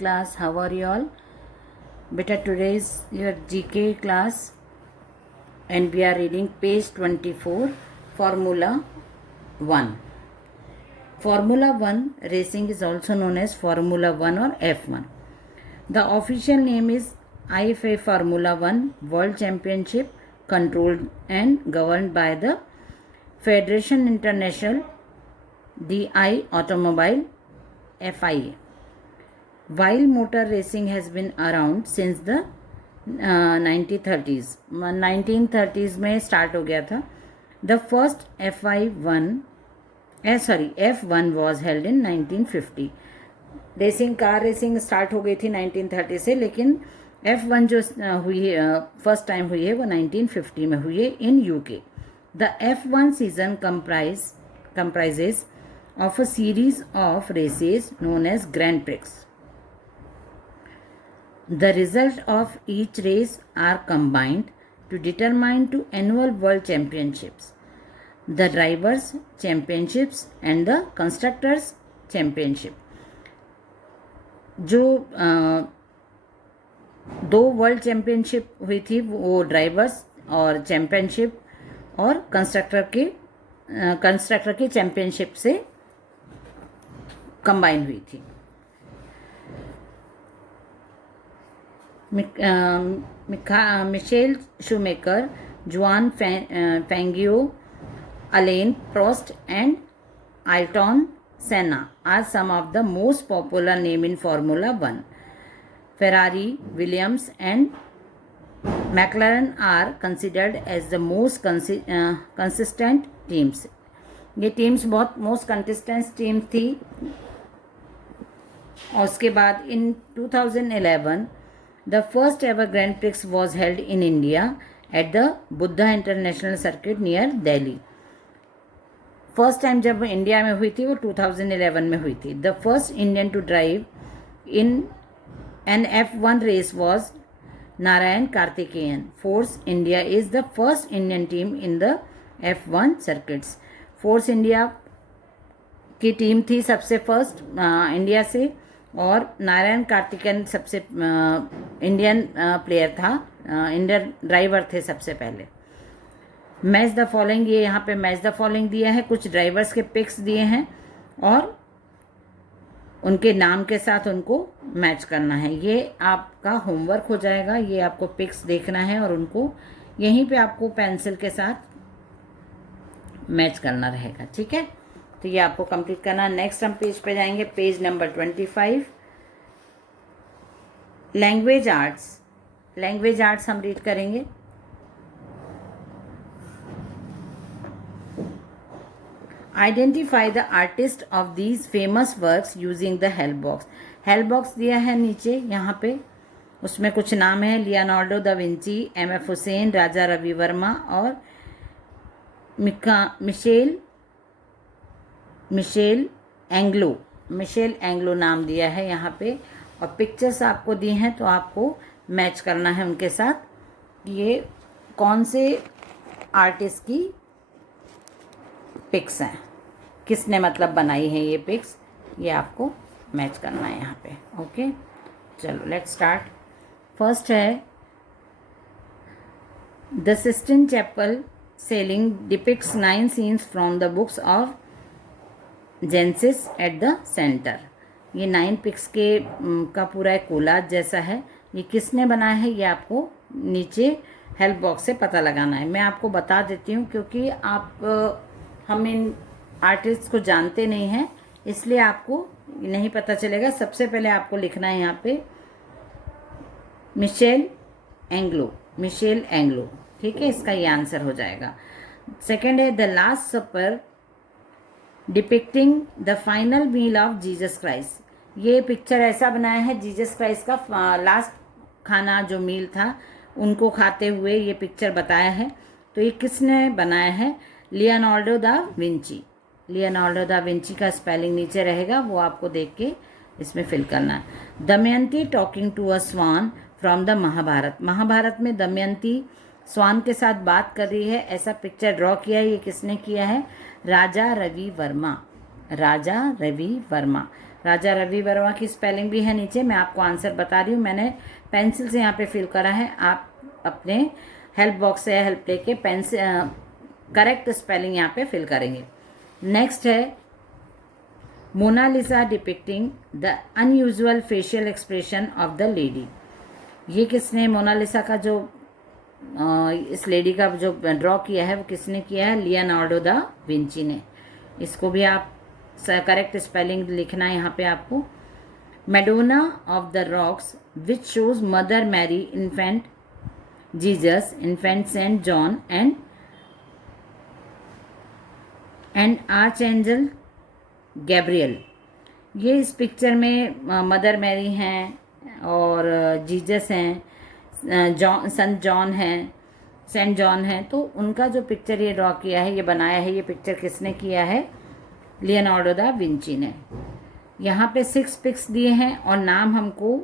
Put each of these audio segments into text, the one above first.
class. How are you all? Beta, today is your GK class and we are reading page 24, Formula 1. Formula 1 racing is also known as Formula 1 or F1. The official name is IFA Formula 1 World Championship, controlled and governed by the Federation International DI Automobile FIA. While motor racing has been around since the 1930s, 1930s में start हो गया था. The first F1 was held in 1950. Racing car racing start हो गई थी 1930 से, लेकिन F1 जो हुई है फर्स्ट टाइम हुई है वो 1950 में हुई है in UK. The F1 season comprises of a series of races known as Grand Prix. The result of each race are combined to determine two annual world championships, the Drivers' Championships and the Constructors' Championship. जो दो world championship हुई थी वो drivers और championship और constructor की championship से combine हुई थी. मिशेल शूमेकर, जुआन फैंगियो, अलेन प्रोस्ट and Ayrton Senna are some of the most popular names in Formula 1. Ferrari, Williams and McLaren are considered as the most consistent teams. ये टीम्स बहुत most consistent team थी. और उसके बाद इन 2011 the first ever Grand Prix was held in India at the Buddha International Circuit near Delhi. First time जब India में हुई थी वो 2011 में हुई थी. The first Indian to drive in an F1 race was Narayan Karthikeyan. Force India is the first Indian team in the F1 circuits. Force India की team थी सबसे फर्स्ट इंडिया से, और नारायण कार्तिकेयन सबसे इंडियन प्लेयर था, इंडियन ड्राइवर थे सबसे पहले. मैच द फॉलोइंग, ये यहाँ पे मैच द फॉलोइंग दिया है, कुछ ड्राइवर्स के पिक्स दिए हैं और उनके नाम के साथ उनको मैच करना है. ये आपका होमवर्क हो जाएगा. ये आपको पिक्स देखना है और उनको यहीं पे आपको पेंसिल के साथ मैच करना रहेगा. ठीक है, तो ये आपको कंप्लीट करना. नेक्स्ट हम पेज पे जाएंगे, पेज नंबर 25. लैंग्वेज आर्ट्स हम रीड करेंगे. Identify the artist of these famous works using the help box. Help box दिया है नीचे यहाँ पे, उसमें कुछ नाम है: Leonardo da Vinci, M.F. Hussain, Raja Ravi Varma और मिशेल एंग्लो नाम दिया है यहाँ पे. और पिक्चर्स आपको दी हैं तो आपको मैच करना है उनके साथ. ये कौन से आर्टिस्ट की पिक्स हैं, किसने मतलब बनाई है ये पिक्स, ये आपको मैच करना है यहाँ पे. ओके, चलो लेट्स स्टार्ट. फर्स्ट है the Sistine Chapel ceiling depicts 9 scenes from the books of Genesis at the centre. ये 9 पिक्स के का पूरा एक कोलाज जैसा है. ये किसने बनाया है ये आपको नीचे हेल्प बॉक्स से पता लगाना है. मैं आपको बता देती हूँ क्योंकि हम इन आर्टिस्ट को जानते नहीं हैं, इसलिए आपको नहीं पता चलेगा. सबसे पहले आपको लिखना है यहाँ पे मिशेल एंग्लो. ठीक है, इसका ये आंसर हो जाएगा. सेकंड है the last supper depicting the final meal of Jesus Christ. ये पिक्चर ऐसा बनाया है जीसस क्राइस्ट का लास्ट खाना जो मील था उनको खाते हुए ये पिक्चर बताया है. तो ये किसने बनाया है? लियोनार्डो दा विंची का स्पेलिंग नीचे रहेगा, वो आपको देख के इसमें फिल करना है. Damayanti talking to a swan from the Mahabharata में दमयंती स्वान के साथ बात कर रही है, ऐसा पिक्चर ड्रॉ किया है. ये किसने किया है? राजा रवि वर्मा. राजा रवि वर्मा की स्पेलिंग भी है नीचे, मैं आपको आंसर बता रही हूँ, मैंने पेंसिल से यहाँ पे फिल करा है, आप अपने हेल्प बॉक्स से हेल्प लेके पेंसिल करेक्ट स्पेलिंग यहाँ पे फिल करेंगे। नेक्स्ट है Mona Lisa depicting the unusual facial expression of the lady. ये किसने मोनालिसा का जो इस लेडी का जो ड्रॉ किया है वो किसने किया है? लियोनार्डो दा विंची ने। इसको भी आप करेक्ट स्पेलिंग लिखना है यहाँ पे आपको। Madonna of the rocks which shows mother Mary, infant Jesus, infant saint John and archangel Gabriel. ये इस पिक्चर में मदर मैरी हैं और जीसस हैं, सेंट जॉन हैं, तो उनका जो पिक्चर ये ड्रॉ किया है, ये बनाया है, ये पिक्चर किसने किया है? लियोनार्डो दा विंची ने। यहाँ पे 6 पिक्स दिए हैं और नाम हमको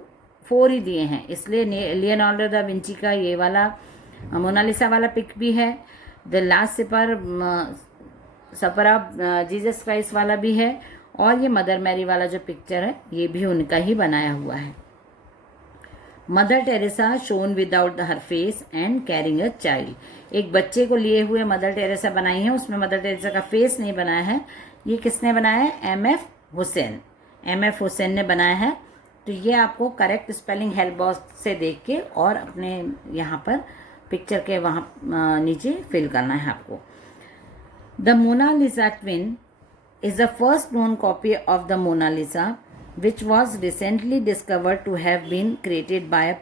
4 ही दिए हैं, इसलिए लियोनार्डो दा विंची का ये वाला मोनालिसा वाला पिक भी है, the last supper of Jesus Christ वाला भी है, और ये मदर मैरी वाला जो पिक्चर है ये भी उनका ही बनाया हुआ है। Mother Teresa shown without her face and carrying a child. एक बच्चे को लिए हुए मदर टेरेसा बनाई है, उसमें मदर टेरेसा का फेस नहीं बनाया है। ये किसने बनाया है? एम.एफ. हुसैन ने बनाया है। तो ये आपको करेक्ट स्पेलिंग हेल्प बॉक्स से देख के और अपने यहाँ पर पिक्चर के वहाँ नीचे फिल करना है आपको। The Mona Lisa twin is the first known copy of the Mona Lisa, which was recently discovered to have been created by a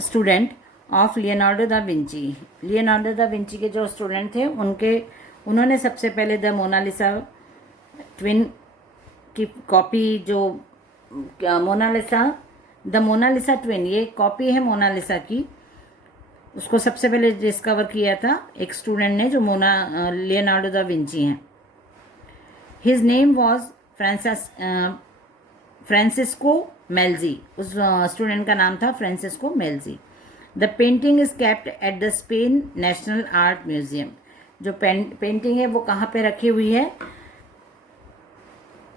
student of Leonardo da Vinci. Leonardo da Vinci के जो student थे उन्होंने सबसे पहले the Mona Lisa twin की copy, जो the Mona Lisa twin, ये copy है मोनालिसा की, उसको सबसे पहले डिस्कवर किया था एक स्टूडेंट ने जो लियोनार्डो दा विंची हैं। His name was Francisco Melzi, उस स्टूडेंट का नाम था Francisco Melzi. The painting is kept at the Spain national art museum. जो पेंटिंग है वो कहाँ पे रखी हुई है?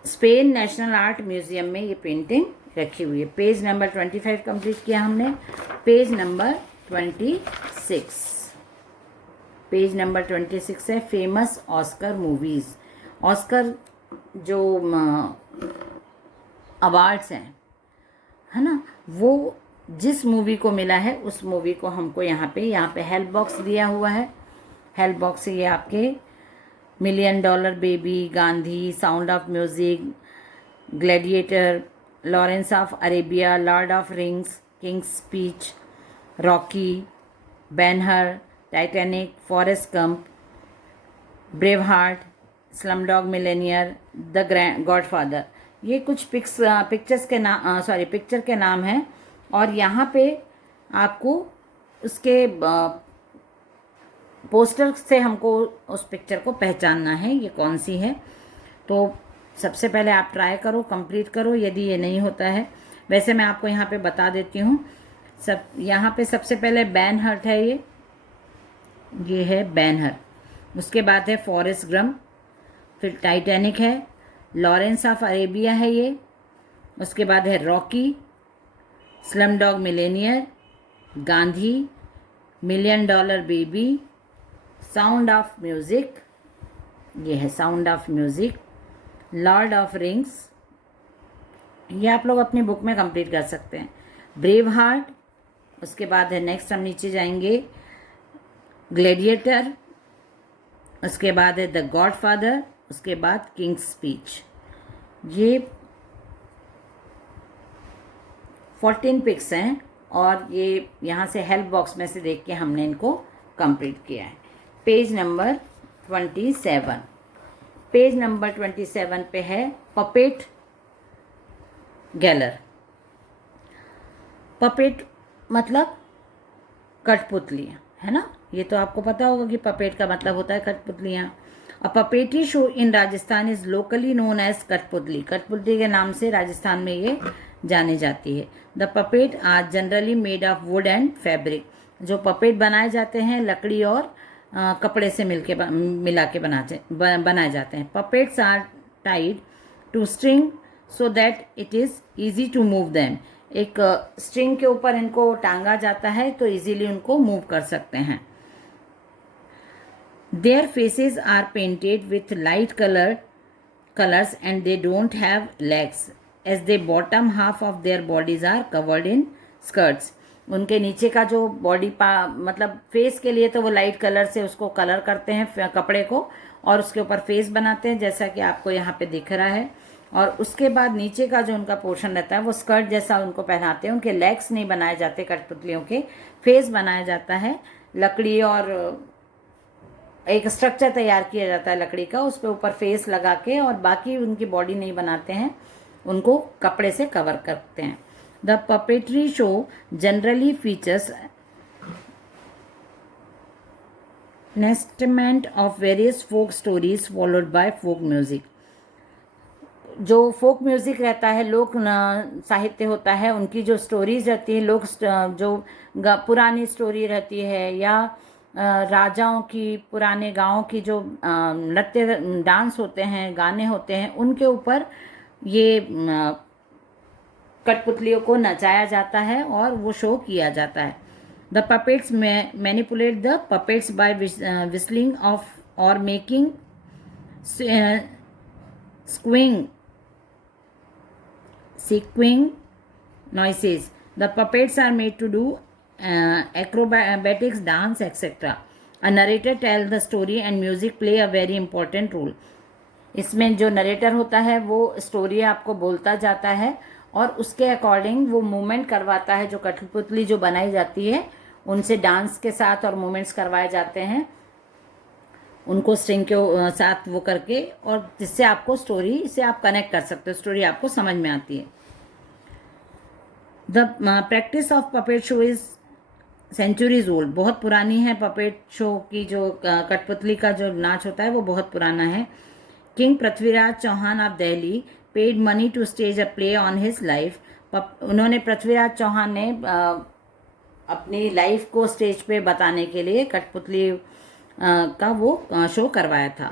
स्पेन नेशनल आर्ट म्यूजियम में ये पेंटिंग रखी हुई है। पेज नंबर 25 कंप्लीट किया हमने। पेज नंबर 26, पेज नंबर 26 है फेमस ऑस्कर मूवीज़। ऑस्कर जो अवार्ड्स हैं, है ना, वो जिस मूवी को मिला है उस मूवी को हमको यहाँ पे हेल्प बॉक्स दिया हुआ है। हेल्प बॉक्स से ये आपके $1 million baby, Gandhi, sound of music, gladiator, Lawrence of Arabia, Lord of rings, Kings speech, Rocky, बेनहर, Titanic, Forrest Gump, brave heart, Slumdog Millionaire, the godfather. ये कुछ पिक्चर के नाम हैं और यहाँ पे आपको उसके पोस्टर से हमको उस पिक्चर को पहचानना है ये कौन सी है। तो सबसे पहले आप ट्राई करो, कंप्लीट करो। यदि ये नहीं होता है, वैसे मैं आपको यहाँ पे बता देती हूँ। यहाँ पे सबसे पहले बेनहर है, ये है बेनहर। उसके बाद है फॉरेस्ट गंप, फिर टाइटैनिक है, लॉरेंस ऑफ अरेबिया है ये, उसके बाद है Rocky, Slumdog Millionaire, Gandhi, $1 million baby, sound of music, ये है sound of music, Lord of rings, ये आप लोग अपनी बुक में कंप्लीट कर सकते हैं। ब्रेव हार्ट, उसके बाद है नेक्स्ट हम नीचे जाएंगे ग्लैडिएटर, उसके बाद है द गॉडफादर, उसके बाद किंग्स स्पीच। ये 14 पिक्स हैं और ये यहाँ से हेल्प बॉक्स में से देख के हमने इनको कंप्लीट किया है। पेज नंबर 27, पेज नंबर 27 पे है पपेट गैलर। पपेट मतलब कठपुतलियाँ, है ना, ये तो आपको पता होगा कि पपेट का मतलब होता है कठपुतलियाँ। A puppetry show in Rajasthan is locally known as kathputli. कठपुतली के नाम से राजस्थान में ये जानी जाती है। The puppet are generally made of wood and fabric. जो पपेट बनाए जाते हैं लकड़ी और कपड़े से मिला के बनाए जाते हैं। Puppets are tied to string so that it is easy to move them. एक स्ट्रिंग के ऊपर इनको टांगा जाता है तो इजीली उनको मूव कर सकते हैं। Their faces are painted with light colors and they don't have legs as the bottom half of their bodies are covered in skirts। उनके नीचे का जो बॉडी मतलब फेस के लिए तो वो लाइट कलर से उसको कलर करते हैं कपड़े को, और उसके ऊपर फेस बनाते हैं जैसा कि आपको यहाँ पे दिख रहा है। और उसके बाद नीचे का जो उनका पोर्शन रहता है वो स्कर्ट जैसा उनको पहनाते हैं। उनके लेग्स नहीं बनाए जाते कठपुतलियों के, फेस बनाया जाता है लकड़ी, और एक स्ट्रक्चर तैयार किया जाता है लकड़ी का, उस पे ऊपर फेस लगा के, और बाकी उनकी बॉडी नहीं बनाते हैं, उनको कपड़े से कवर करते हैं। The puppetry show generally features enactment of various folk stories followed by folk music. जो फोक म्यूजिक रहता है, लोक साहित्य होता है, उनकी जो स्टोरीज रहती है, लोक जो पुरानी स्टोरी रहती है, या राजाओं की, पुराने गांवों की जो नृत्य डांस होते हैं, गाने होते हैं, उनके ऊपर ये कठपुतलियों को नचाया जाता है और वो शो किया जाता है। The puppets manipulate the puppets by whistling of और making sequing noises. The puppets are made to do acrobatics, dance, etc. A narrator tells the story and music play a very important role. इसमें जो narrator होता है वो story आपको बोलता जाता है और उसके अकॉर्डिंग वो मूवमेंट करवाता है। जो कठपुतली जो बनाई जाती है उनसे डांस के साथ और मूवमेंट्स करवाए जाते हैं, उनको स्ट्रिंग के साथ वो करके, और जिससे आपको स्टोरी से आप कनेक्ट कर सकते हो, स्टोरी आपको समझ में आती है। The practice of puppet show is centuries old. बहुत पुरानी है पपेट शो की, जो कठपुतली का जो नाच होता है वो बहुत पुराना है। King Prithviraj Chauhan of Delhi paid money to stage a play on his life. उन्होंने, पृथ्वीराज चौहान ने अपनी लाइफ को स्टेज पे बताने के लिए कठपुतली का वो शो करवाया था।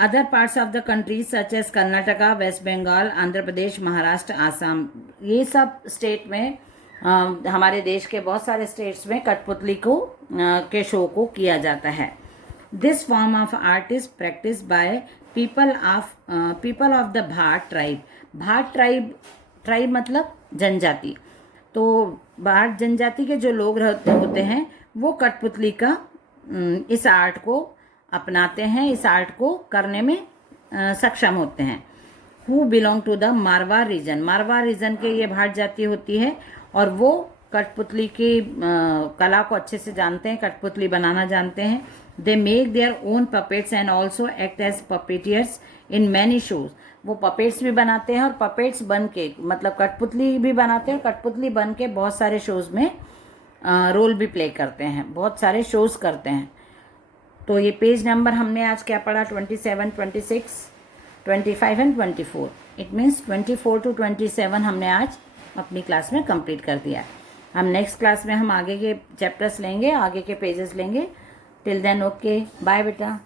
Other parts of the country such as Karnataka, West Bengal, Andhra Pradesh, Maharashtra, Assam, ये सब स्टेट में हमारे देश के बहुत सारे स्टेट्स में कठपुतली को के शो को किया जाता है। This form of art is practice by people of the Bhat tribe. Bhat tribe मतलब जनजाति। तो भाट जनजाति के जो लोग होते हैं वो कठपुतली का इस आर्ट को अपनाते हैं, इस आर्ट को करने में सक्षम होते हैं। Who belong to the Marwar region. Marwar region के ये भाट जाति होती है और वो कठपुतली की कला को अच्छे से जानते हैं, कठपुतली बनाना जानते हैं। They make their own puppets and also act as puppeteers in many shows. वो पपेट्स भी बनाते हैं और पपेट्स बन के, मतलब कठपुतली भी बनाते हैं और कठपुतली बन के बहुत सारे शोज में रोल भी प्ले करते हैं, बहुत सारे शोज करते हैं। तो ये पेज नंबर हमने आज क्या पढ़ा, 27, 26, 25 एंड 24। इट मीन्स 24 to 27 हमने आज अपनी क्लास में कंप्लीट कर दिया। हम नेक्स्ट क्लास में हम आगे के चैप्टर्स लेंगे, आगे के पेजेस लेंगे। टिल देन ओके, बाय बेटा।